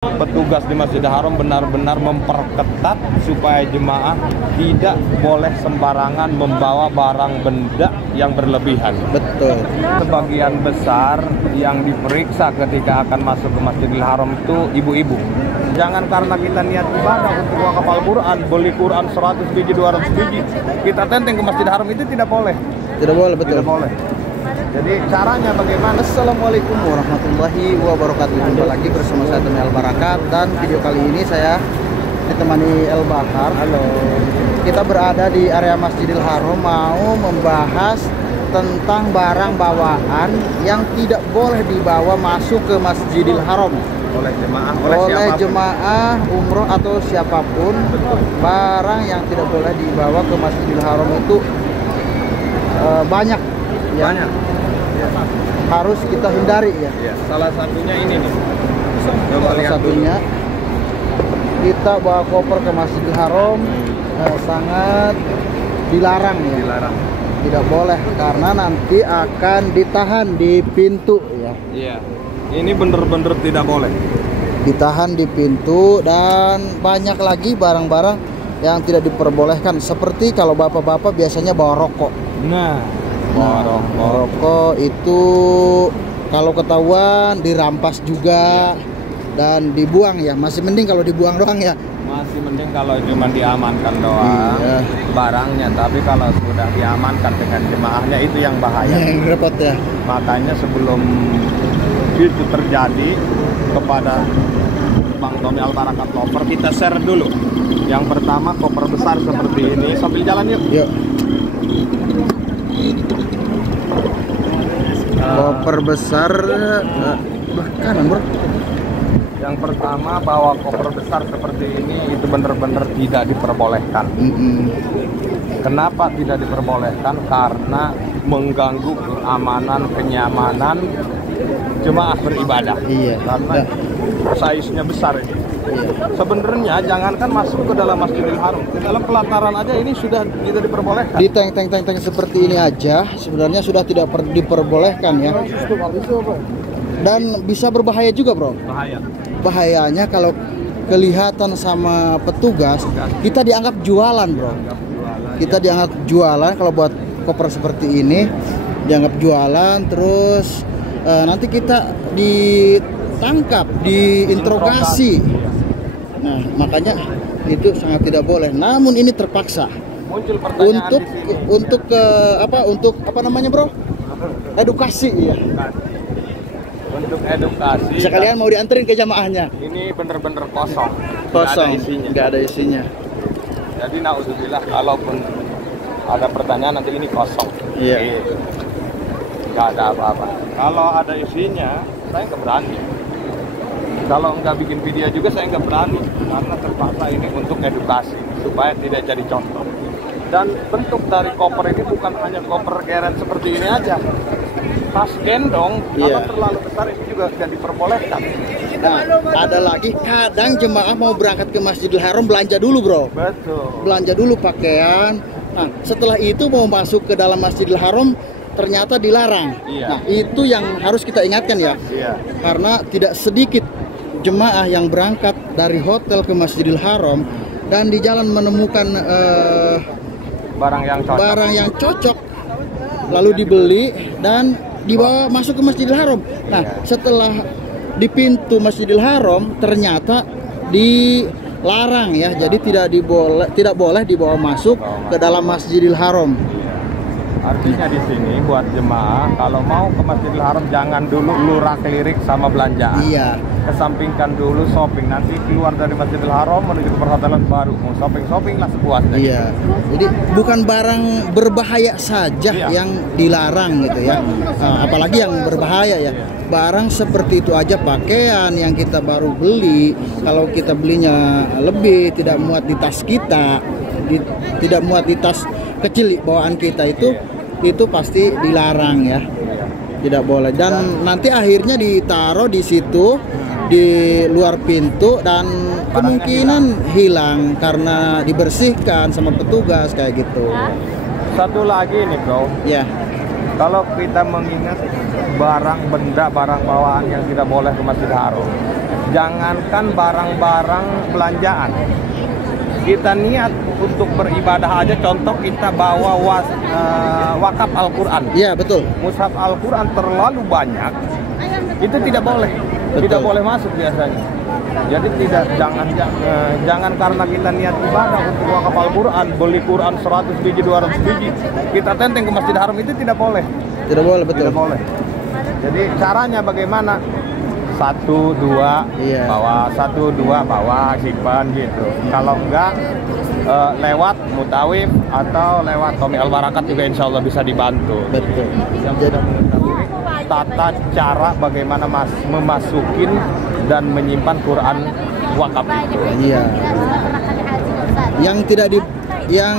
Petugas di Masjidil Haram benar-benar memperketat supaya jemaah tidak boleh sembarangan membawa barang benda yang berlebihan. Betul. Sebagian besar yang diperiksa ketika akan masuk ke Masjidil Haram itu ibu-ibu. Jangan karena kita niat ibadah untuk wakaf Al-Quran, beli Quran 100 biji, 200 biji, kita tenteng ke Masjidil Haram, itu tidak boleh. Tidak boleh, betul. Tidak boleh. Jadi caranya bagaimana? Assalamualaikum warahmatullahi wabarakatuh. Jumpa lagi bersama saya Tony Al-Barakat, dan video kali ini saya ditemani El Bahar. Halo. Kita berada di area Masjidil Haram, mau membahas tentang barang bawaan yang tidak boleh dibawa masuk ke Masjidil Haram Oleh jemaah, oleh jemaah umroh atau siapapun. Barang yang tidak boleh dibawa ke Masjidil Haram itu banyak ya. Banyak. Ya. Harus kita hindari ya. Ya. Salah satunya ini nih. Salah satunya kita bawa koper ke Masjidil Haram sangat dilarang ya. Dilarang. Tidak boleh karena nanti akan ditahan di pintu ya. Iya. Ini bener-bener tidak boleh. Ditahan di pintu, dan banyak lagi barang-barang yang tidak diperbolehkan, seperti kalau bapak-bapak biasanya bawa rokok. Nah, Rokok itu kalau ketahuan dirampas juga dan dibuang ya. Masih mending kalau dibuang doang ya. masih mending kalau cuma diamankan doang barangnya, tapi kalau sudah diamankan dengan jemaahnya itu yang bahaya. Yang repot ya. Makanya sebelum itu terjadi kepada Bang Tommy Al-Barakat Lover, kita share dulu. Yang pertama, koper besar seperti ini. Sambil jalan yuk. Yuk. Koper besar kanan bro. Yang pertama, bawa koper besar seperti ini itu benar-benar tidak diperbolehkan. Kenapa tidak diperbolehkan? Karena mengganggu keamanan, kenyamanan jemaah beribadah. Iya. Karena size-nya besar ini. Sebenarnya jangankan masuk ke dalam Masjidil Haram, ke dalam pelataran aja ini sudah tidak diperbolehkan. Di tank seperti ini aja sebenarnya sudah tidak diperbolehkan ya. Dan bisa berbahaya juga bro. Bahaya. Bahayanya kalau kelihatan sama petugas, kita dianggap jualan bro. Kita dianggap jualan kalau buat koper seperti ini, dianggap jualan. Terus nanti kita ditangkap, diinterogasi. Nah, makanya itu sangat tidak boleh. Namun ini terpaksa. Muncul pertanyaan untuk apa namanya, Bro? Edukasi ya. Untuk edukasi. Sekalian mau dianterin ke jamaahnya. Ini bener-bener kosong. Kosong. Nggak ada isinya. Jadi naudzubillah, kalaupun ada pertanyaan nanti ini kosong. Iya. Nggak ada apa-apa. Kalau ada isinya, saya nggak berani. Kalau nggak bikin video juga saya nggak berani, karena terpaksa ini untuk edukasi supaya tidak jadi contoh. Dan bentuk dari koper ini bukan hanya koper keren seperti ini aja. Tas gendong kalau terlalu besar itu juga tidak diperbolehkan. Nah, ada lagi kadang jemaah mau berangkat ke Masjidil Haram belanja dulu bro. Betul. Belanja dulu pakaian. Nah, setelah itu mau masuk ke dalam Masjidil Haram ternyata dilarang. Iya. Nah, itu yang harus kita ingatkan ya. Iya. Karena tidak sedikit jemaah yang berangkat dari hotel ke Masjidil Haram dan di jalan menemukan barang yang cocok lalu dibeli dan dibawa masuk ke Masjidil Haram. Nah, setelah di pintu Masjidil Haram ternyata dilarang ya. Jadi tidak boleh dibawa masuk ke dalam Masjidil Haram. Artinya di sini buat jemaah kalau mau ke Masjidil Haram jangan dulu lurak-lirik sama belanjaan. Iya. Kesampingkan dulu shopping, nanti keluar dari Masjidil Haram menuju ke perhotelan baru mau shopping lah sepuasnya. Iya. Jadi bukan barang berbahaya saja yang dilarang gitu ya. Nah, apalagi yang berbahaya ya. Barang seperti itu aja, pakaian yang kita baru beli, kalau kita belinya lebih tidak muat di tas kita, tidak muat di tas kecil bawaan kita itu pasti dilarang ya. Tidak boleh, dan nanti akhirnya ditaruh di situ di luar pintu dan kemungkinan hilang karena dibersihkan sama petugas kayak gitu. Satu lagi nih bro, ya, Kalau kita mengingat barang benda, barang bawaan yang tidak boleh ke Masjidil Haram, jangankan barang-barang belanjaan, kita niat untuk beribadah aja, contoh kita bawa wakaf Al-Quran. Iya, betul. Mushaf Al-Quran terlalu banyak, itu tidak boleh. Betul. Tidak boleh masuk biasanya. Jadi jangan karena kita niat ibadah untuk wakaf Al-Quran, beli Quran 100 biji, 200 biji, kita tenteng ke Masjidil Haram, itu tidak boleh. Tidak boleh, betul. Tidak boleh. Jadi caranya bagaimana? 1, 2 Iya. bawa, 1, 2 bawa, simpan gitu. Kalau enggak lewat Mutawif atau lewat Tommy Al-Barakat juga insya Allah bisa dibantu. Betul. Yang sudah mengetahui tata cara bagaimana memasukin dan menyimpan Quran wakaf itu. Iya. Yang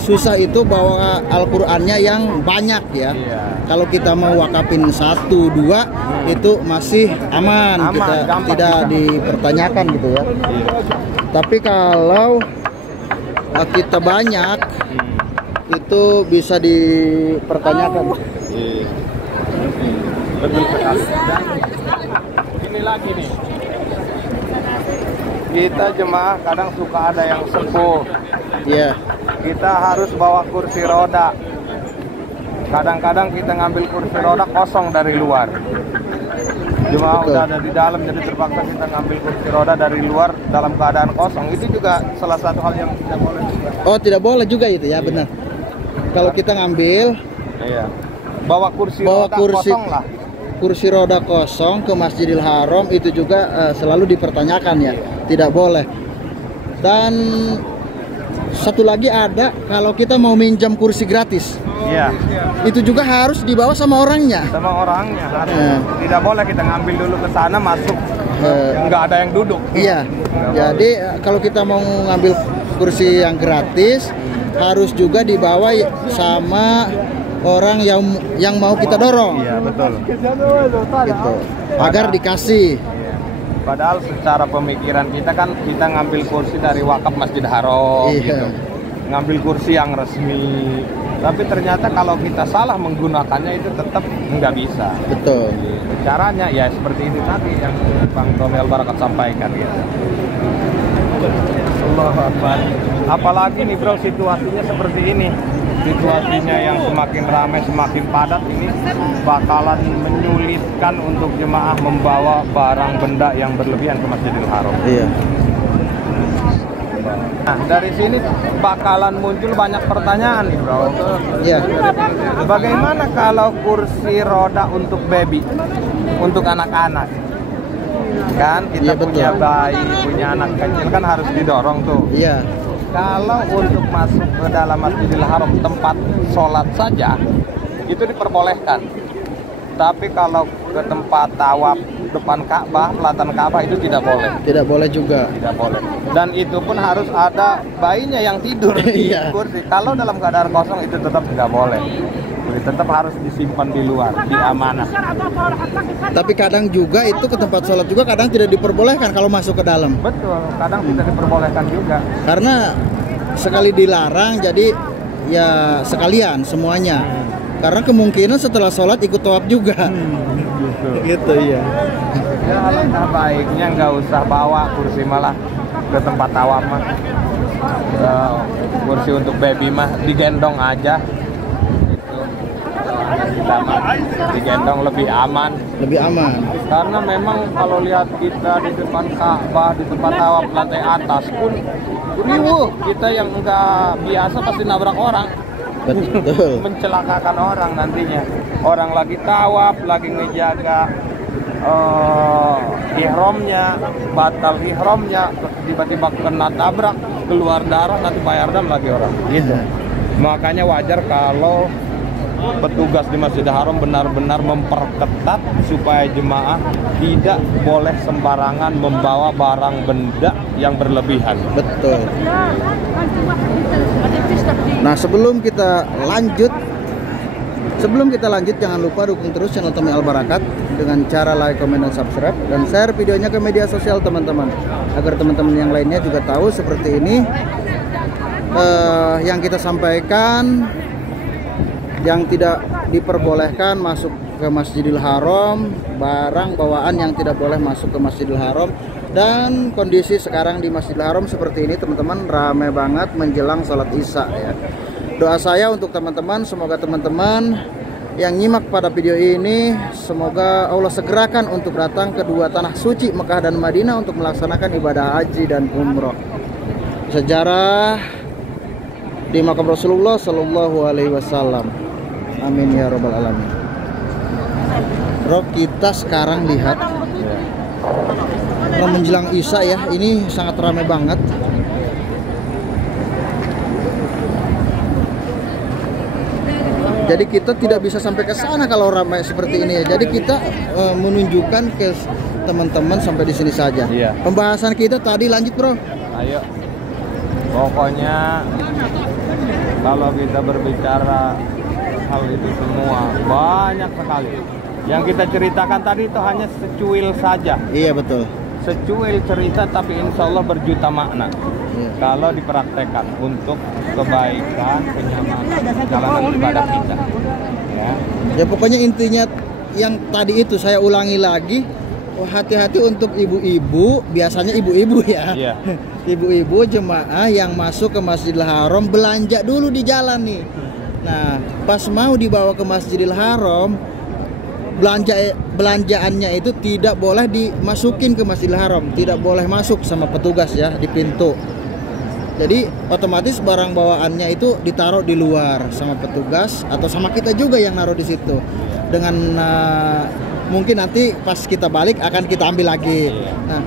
susah itu bawa Al-Qur'annya yang banyak ya. Iya. Kalau kita mau wakafin 1, 2 itu masih aman, kita tidak bisa dipertanyakan gitu ya. Iya. Tapi kalau kita banyak itu bisa dipertanyakan. Iya. Betul sekali. Dan ini lagi nih, kita jemaah kadang suka ada yang sepuh. Iya. Kita harus bawa kursi roda. Kadang-kadang kita ngambil kursi roda kosong dari luar. Jemaah Betul. udah ada di dalam, jadi terpaksa kita ngambil kursi roda dari luar dalam keadaan kosong. Itu juga salah satu hal yang tidak boleh juga. Oh, tidak boleh juga itu ya, benar. Kalau kita ngambil Iya. Bawa kursi Bawa roda kursi- kosong lah. kursi roda kosong ke Masjidil Haram itu juga selalu dipertanyakan ya, tidak boleh. Dan satu lagi ada, kalau kita mau minjam kursi gratis, Iya. itu juga harus dibawa sama orangnya. Sama orangnya harus. Iya. Tidak boleh kita ngambil dulu ke sana, masuk nggak ada yang duduk. Iya. Jadi kalau kita mau ngambil kursi yang gratis, harus juga dibawa sama orang yang mau kita dorong. Iya, betul. Gitu. Agar dikasih. Padahal secara pemikiran kita kan kita ngambil kursi dari wakaf Masjid Haram Iya. gitu. Ngambil kursi yang resmi. Tapi ternyata kalau kita salah menggunakannya itu tetap nggak bisa. Betul. Caranya ya seperti itu tadi yang Bang Tommy Al-Barakat sampaikan gitu. Allahu Akbar. Apalagi nih bro, situasinya seperti ini. Situasinya yang semakin ramai, semakin padat ini bakalan menyulitkan untuk jemaah membawa barang benda yang berlebihan ke Masjidil Haram. Iya. Nah, dari sini bakalan muncul banyak pertanyaan nih bro. Iya. Bagaimana kalau kursi roda untuk baby, untuk anak-anak? Kan kita Iya, betul. punya bayi, punya anak kecil kan harus didorong tuh. Iya. Kalau untuk masuk ke dalam Masjidil Haram tempat sholat saja itu diperbolehkan. Tapi kalau ke tempat tawaf depan Ka'bah, pelataran Ka'bah itu tidak boleh. Tidak boleh juga. Tidak boleh. Dan itu pun harus ada bayinya yang tidur di Iya. kursi. Kalau dalam keadaan kosong itu tetap tidak boleh. Jadi tetap harus disimpan di luar, diamanah. Tapi kadang juga itu ke tempat sholat juga kadang tidak diperbolehkan kalau masuk ke dalam. Betul, kadang tidak diperbolehkan juga. Karena sekali dilarang jadi ya sekalian semuanya. Karena kemungkinan setelah sholat ikut tawaf juga. Gitu ya. Ya alangkah baiknya nggak usah bawa kursi malah ke tempat tawaf mah. Kursi untuk baby mah digendong aja. Kita mah digendong lebih aman. Lebih aman. Karena memang kalau lihat kita di depan Ka'bah, di tempat tawaf lantai atas pun riuh, kita yang enggak biasa pasti nabrak orang. Betul. Mencelakakan orang nantinya. Orang lagi tawaf, lagi ngejaga ihramnya, batal ihramnya, tiba-tiba kena tabrak, keluar darah, nanti bayar dam lagi orang. Gitu. Makanya wajar kalau petugas di Masjidil Haram benar-benar memperketat supaya jemaah tidak boleh sembarangan membawa barang benda yang berlebihan. Betul. Nah, sebelum kita lanjut jangan lupa dukung terus channel Tommy Al-Barakat dengan cara like, comment, dan subscribe, dan share videonya ke media sosial teman-teman agar teman-teman yang lainnya juga tahu seperti ini yang kita sampaikan yang tidak diperbolehkan masuk ke Masjidil Haram, barang bawaan yang tidak boleh masuk ke Masjidil Haram. Dan kondisi sekarang di Masjidil Haram seperti ini teman-teman, ramai banget menjelang sholat Isya ya. Doa saya untuk teman-teman, semoga teman-teman yang nyimak pada video ini, semoga Allah segerakan untuk datang ke dua tanah suci Mekah dan Madinah untuk melaksanakan ibadah haji dan umroh. Sejarah di makam Rasulullah Shallallahu Alaihi Wasallam. Amin ya robbal alamin. Bro, kita sekarang lihat menjelang Isya ya, ini sangat ramai banget. Jadi kita tidak bisa sampai ke sana kalau ramai seperti ini ya. Jadi kita menunjukkan ke teman-teman sampai di sini saja. Iya. Pembahasan kita tadi lanjut, Bro. Ayo. Pokoknya kalau kita berbicara hal itu semua banyak sekali. Yang kita ceritakan tadi itu hanya secuil saja. Iya, betul. Secuil cerita tapi insya Allah berjuta makna. Iya. Kalau dipraktekkan untuk kebaikan, kenyamanan jalanan ibadah kita. Ya pokoknya intinya yang tadi itu saya ulangi lagi. Hati-hati untuk ibu-ibu, biasanya ibu-ibu ya. Iya. Ibu-ibu jemaah yang masuk ke Masjidil Haram belanja dulu di jalan nih. Nah, pas mau dibawa ke Masjidil Haram, belanjaannya itu tidak boleh dimasukin ke Masjidil Haram, tidak boleh masuk sama petugas ya di pintu. Jadi otomatis barang bawaannya itu ditaruh di luar sama petugas atau sama kita juga yang naruh di situ. Dengan mungkin nanti pas kita balik akan kita ambil lagi. Nah,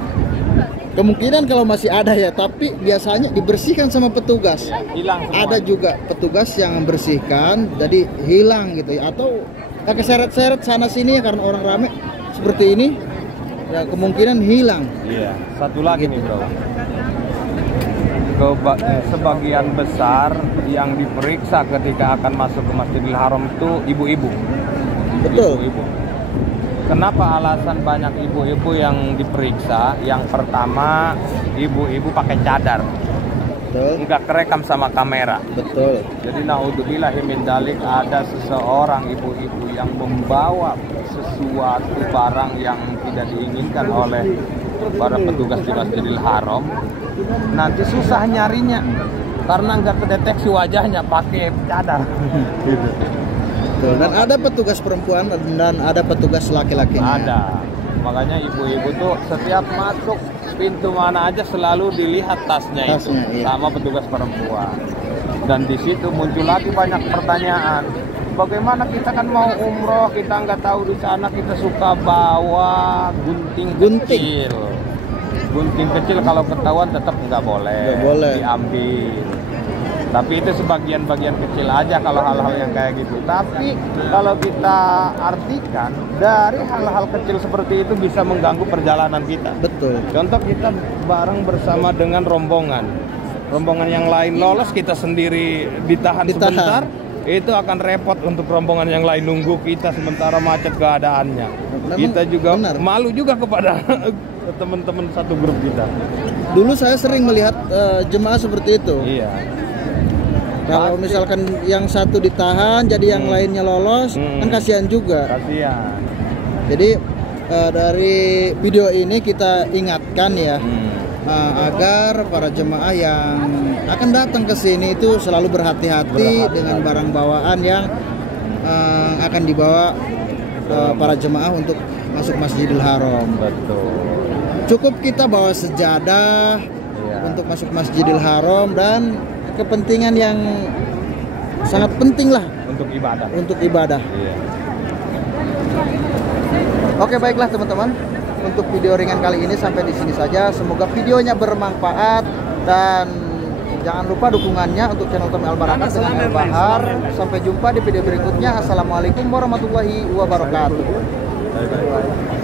kemungkinan kalau masih ada ya, tapi biasanya dibersihkan sama petugas. Hilang semua. Ada juga petugas yang membersihkan, jadi hilang gitu ya. Atau keseret-seret sana sini ya, karena orang rame seperti ini ya kemungkinan hilang. Iya. Satu lagi nih bro, sebagian besar yang diperiksa ketika akan masuk ke Masjidil Haram itu ibu-ibu. Betul. Ibu-ibu. Kenapa alasan banyak ibu-ibu yang diperiksa? Yang pertama, ibu-ibu pakai cadar. Betul. Nggak kerekam sama kamera. Betul. Jadi naudzubillahi min dzalik, ada seseorang ibu-ibu yang membawa sesuatu barang yang tidak diinginkan oleh para petugas di Masjidil Haram. Nanti susah nyarinya karena nggak kedeteksi wajahnya pakai cadar. Gitu. Betul. Dan ada petugas perempuan dan ada petugas laki-lakinya. Ada. Makanya ibu-ibu tuh setiap masuk pintu mana aja selalu dilihat tasnya itu iya. sama petugas perempuan. Dan di situ muncul lagi banyak pertanyaan. Bagaimana kita kan mau umroh, kita nggak tahu di sana, kita suka bawa gunting kecil. Gunting kecil kalau ketahuan tetap nggak boleh diambil. Tapi itu sebagian-bagian kecil aja kalau hal-hal yang kayak gitu. Tapi kalau kita artikan, dari hal-hal kecil seperti itu bisa mengganggu perjalanan kita. Betul. Contoh kita bareng bersama dengan rombongan yang lain lolos, kita sendiri ditahan. Sebentar, itu akan repot untuk rombongan yang lain nunggu kita sementara macet keadaannya. Kita juga malu juga kepada teman-teman satu grup kita. Dulu saya sering melihat jemaah seperti itu. Iya. Kalau misalkan yang satu ditahan, jadi yang lainnya lolos, kan kasihan juga. Kasihan. Jadi dari video ini kita ingatkan ya, agar para jemaah yang akan datang ke sini itu selalu berhati-hati dengan barang bawaan yang akan dibawa para jemaah untuk masuk Masjidil Haram. Betul. Cukup kita bawa sejadah untuk masuk Masjidil Haram dan kepentingan yang sangat penting lah untuk ibadah. Iya. Oke, baiklah teman-teman. Untuk video ringan kali ini sampai di sini saja. Semoga videonya bermanfaat dan jangan lupa dukungannya untuk channel Tommy Al-Barakat dengan El Bahar. Sampai jumpa di video berikutnya. Assalamualaikum warahmatullahi wabarakatuh. Bye-bye.